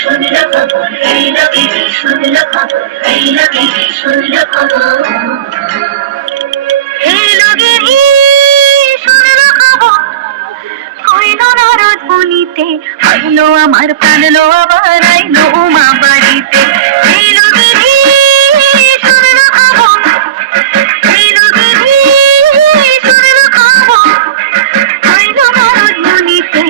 শুনল খবর, এই নবীজি শুনল খবর, এই নবীজি শুনল খবর। এই নবীজি শুনল খবর, কইল নারদ মুনিতে, আইলো আমার প্রাণ লো আবার আইলো মা বাড়িতে। এই নবীজি শুনল খবর, এই নবীজি শুনল খবর, আইলো নারদ মুনিতে,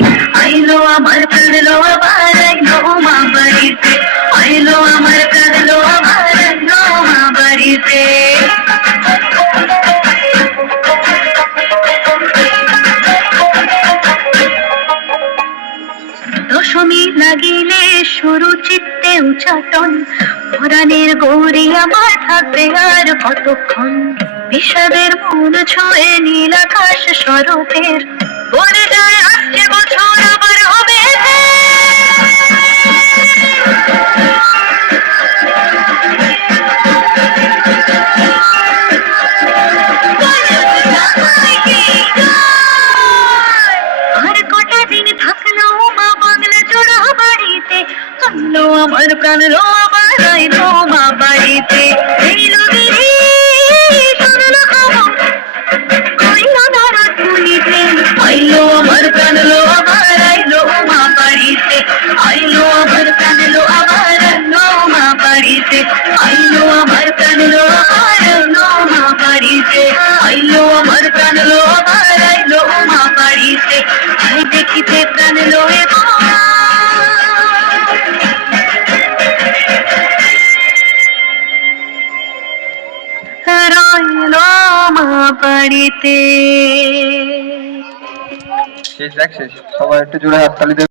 আইলো আমার প্রাণ লো আবার আইলো মা বাড়িতে, আইলো আমার প্রাণ লো আবার আইলো মা বাড়িতে। দশমী লাগিলে শুরু চিত্তে উচাটন, পুরাণের গৌরী আমার থাকবে আর কতক্ষণ। বিষাদের মন ছুঁয়ে নীল আকাশ স্বরূপের, বলে যায় আসছে বছর আবার হবে। আর কটা দিন থাকলো মা বাংলা জোড়া বাড়িতে, আইলো আমার প্রাণ লো আবার আইলো মা বাড়িতে। এই নবীজি শুনল খবর, কইল নারদ মুনিতে, আইলো আমার প্রাণ লো আবার আইলো মা বাড়িতে, আইলো আমার প্রাণ লো আবার আইলো মা বাড়িতে, আইলো আমার প্রাণ লো আবার আইলো মা বাড়িতে, আইলো আমার প্রাণ লো আবার আইলো মা বাড়িতে। আই দেখিতে প্রাণ লো রইলো মা বাড়িতে। শেষ, দেখ শেষ। সবাই একটু জোরে হাততালি দেবে।